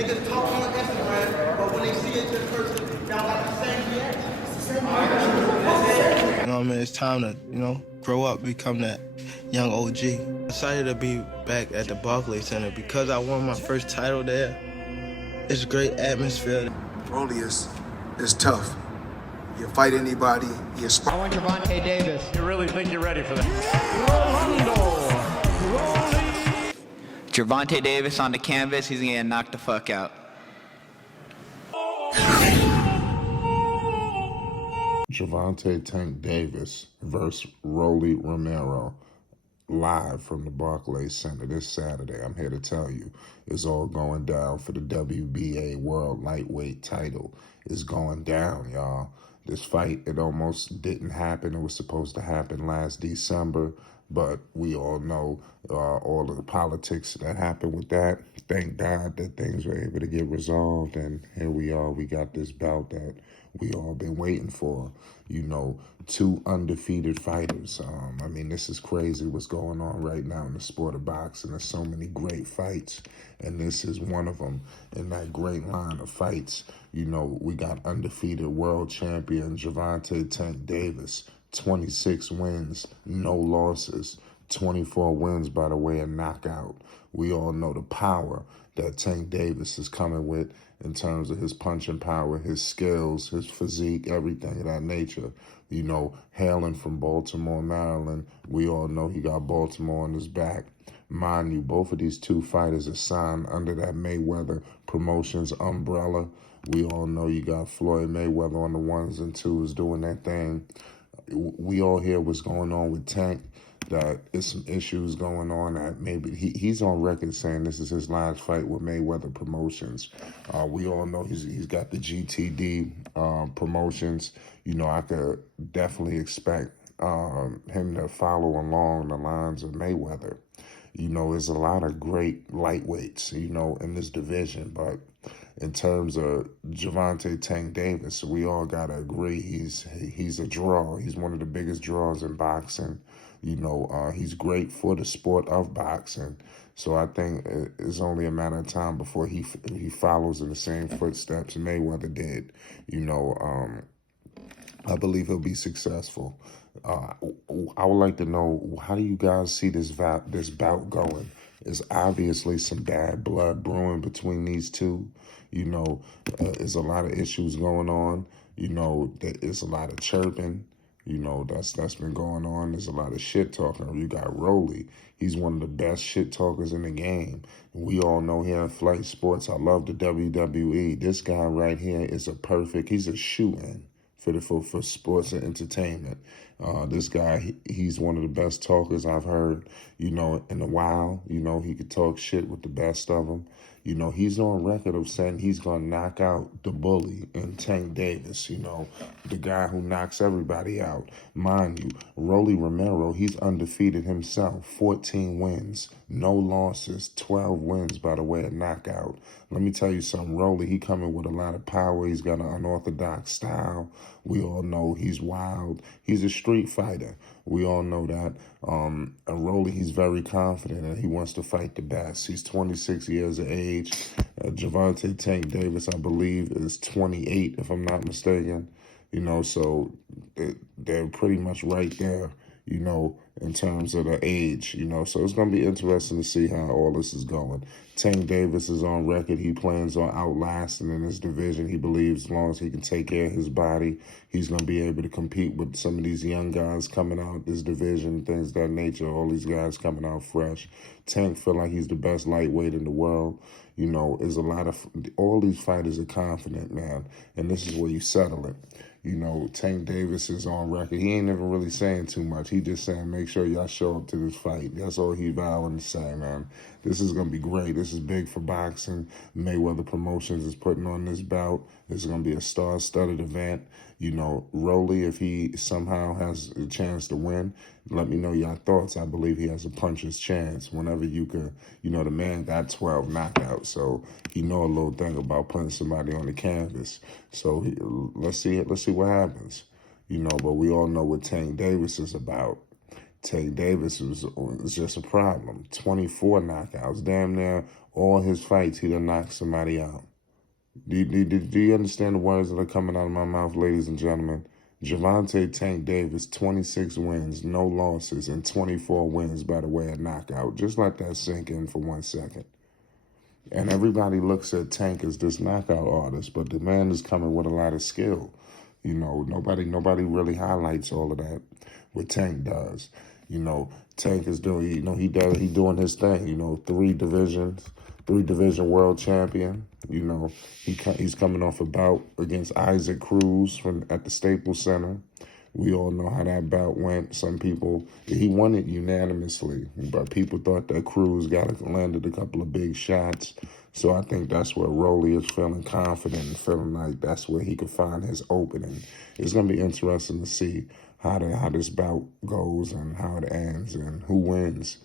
Niggas talk on Instagram, but when they see it in person, y'all got the same reaction. It's the same reaction. You know what I mean? It's time to, grow up, become that young OG. Excited to be back at the Barclays Center because I won my first title there. It's a great atmosphere. Rolly is tough. You fight anybody, you I want Gervonta Davis. You really think you're ready for that? Gervonta Davis on the canvas, he's gonna get knocked the fuck out. Gervonta Tank Davis versus Rolly Romero, live from the Barclays Center this Saturday. I'm here to tell you, it's all going down for the WBA World Lightweight title. It's going down, y'all. This fight, it almost didn't happen. It was supposed to happen last December, but we all know all of the politics that happened with that. Thank God that things were able to get resolved, and here we are. We got this bout that we all been waiting for. Two undefeated fighters. I mean, this is crazy what's going on right now in the sport of boxing. There's so many great fights, and this is one of them in that great line of fights. We got undefeated world champion Gervonta Tank Davis, 26 wins, no losses, 24 wins by the way of knockout. We all know the power that Tank Davis is coming with in terms of his punching power, his skills, his physique, everything of that nature. Hailing from Baltimore, Maryland, we all know he got Baltimore on his back. Mind you, both of these two fighters are signed under that Mayweather Promotions umbrella. We all know you got Floyd Mayweather on the ones and twos doing that thing. We all hear what's going on with Tank, that there's some issues going on that maybe he's on record saying this is his last fight with Mayweather Promotions. We all know he's got the GTD promotions. I could definitely expect him to follow along the lines of Mayweather. There's a lot of great lightweights, in this division, but in terms of Gervonta Tank Davis, we all gotta agree he's a draw. He's one of the biggest draws in boxing. He's great for the sport of boxing. So I think it's only a matter of time before he follows in the same footsteps Mayweather did. I believe he'll be successful. I would like to know, how do you guys see this bout going? There's obviously some bad blood brewing between these two. There's a lot of issues going on. There's a lot of chirping. That's been going on. There's a lot of shit talking. You got Rolly. He's one of the best shit talkers in the game. We all know here in Flight Sports, I love the WWE. This guy right here is he's a shoe-in for sports and entertainment. This guy, he's one of the best talkers I've heard, in a while. He could talk shit with the best of them. He's on record of saying he's going to knock out the bully in Tank Davis, the guy who knocks everybody out. Mind you, Rolly Romero, he's undefeated himself, 14 wins, no losses, 12 wins by the way of knockout. Let me tell you something, Rolly, he coming with a lot of power. He's got an unorthodox style. We all know he's wild. He's a street fighter. We all know that. And Rolly, he's very confident and he wants to fight the best. He's 26 years of age. Gervonta Tank Davis, I believe, is 28, if I'm not mistaken. So they're pretty much right there, in terms of the age, So it's going to be interesting to see how all this is going. Tank Davis is on record. He plans on outlasting in this division. He believes as long as he can take care of his body, he's going to be able to compete with some of these young guys coming out this division, things of that nature, all these guys coming out fresh. Tank feel like he's the best lightweight in the world. There's a lot of, all these fighters are confident, man, and this is where you settle it. Tank Davis is on record. He ain't even really saying too much. He just saying, make sure y'all show up to this fight. That's all he vowing to say, man. This is going to be great. This is big for boxing. Mayweather Promotions is putting on this bout. This is going to be a star-studded event. Rolly, if he somehow has a chance to win, let me know your thoughts. I believe he has a puncher's chance. Whenever you could, the man got 12 knockouts, so he know a little thing about putting somebody on the canvas. So let's see what happens. But we all know what Tank Davis is about. Tank Davis is just a problem. 24 knockouts, damn near All his fights, he done knocked somebody out. Do you understand the words that are coming out of my mouth, ladies and gentlemen? Gervonta Tank Davis, 26 wins, no losses, and 24 wins by the way of knockout. Just let that sink in for 1 second. And everybody looks at Tank as this knockout artist, but the man is coming with a lot of skill. You know, nobody really highlights all of that. What Tank does. You know, Tank is doing. You know, he doing his thing. You know, three division world champion. You know, he's coming off a bout against Isaac Cruz at the Staples Center. We all know how that bout went. Some people, he won it unanimously, but people thought that Cruz landed a couple of big shots. So I think that's where Rolly is feeling confident and feeling like that's where he could find his opening. It's going to be interesting to see how this bout goes and how it ends and who wins.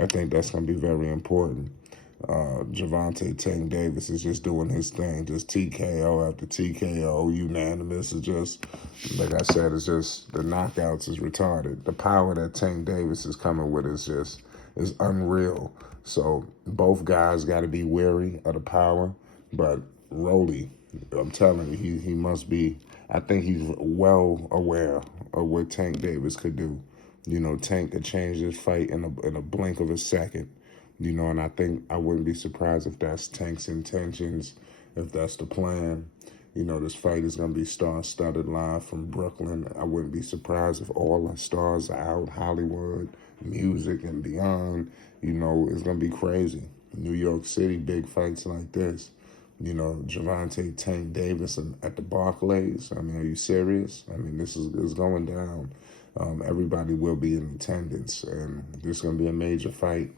I think that's going to be very important. Gervonta Tank Davis is just doing his thing, just TKO after TKO, unanimous. It's just, like I said, it's just the knockouts is retarded. The power that Tank Davis is coming with is unreal. So both guys got to be wary of the power, but Rolly, I'm telling you, he must be. I think he's well aware of what Tank Davis could do. You know, Tank could change this fight in a blink of a second. You know, and I think I wouldn't be surprised if that's Tank's intentions, if that's the plan. You know, this fight is going to be star-studded live from Brooklyn. I wouldn't be surprised if all the stars are out, Hollywood, music, and beyond. You know, it's going to be crazy. New York City, big fights like this. You know, Gervonta Tank Davis at the Barclays. I mean, are you serious? I mean, this is going down. Everybody will be in attendance, and this is going to be a major fight.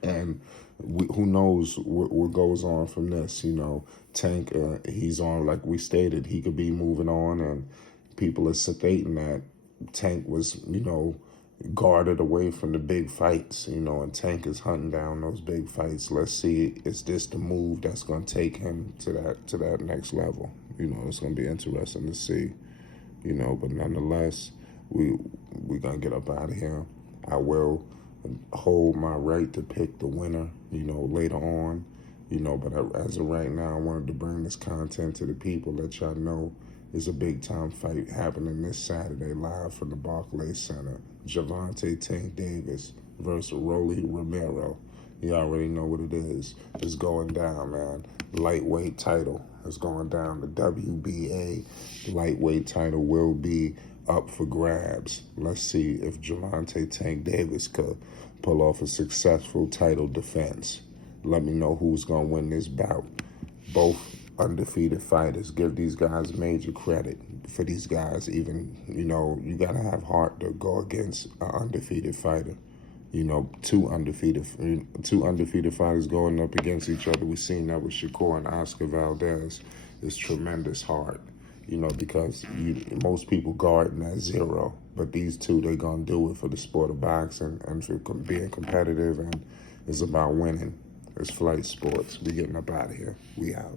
And who knows what goes on from this? You know, Tank, he's on, like we stated, he could be moving on, and people are stating that Tank was, you know, guarded away from the big fights, you know, and Tank is hunting down those big fights. Let's see, is this the move that's going to take him to that next level? You know, it's going to be interesting to see, you know, but nonetheless, we're going to get up out of here. I will hold my right to pick the winner, you know, later on, you know, but as of right now, I wanted to bring this content to the people, let y'all know it's a big-time fight happening this Saturday live from the Barclays Center. Gervonta Tank Davis versus Rolly Romero. You already know what it is. It's going down, man. Lightweight title is going down. The WBA lightweight title will be up for grabs. Let's see if Gervonta Tank Davis could pull off a successful title defense. Let me know who's going to win this bout. Both undefeated fighters. Give these guys major credit. For these guys, even, you know, you got to have heart to go against an undefeated fighter. You know, two undefeated fighters going up against each other. We've seen that with Shakur and Oscar Valdez. It's tremendous heart. You know, because most people guarding at zero, but these two, they're going to do it for the sport of boxing and for being competitive, and it's about winning. It's flight sports. We getting up out of here. We out.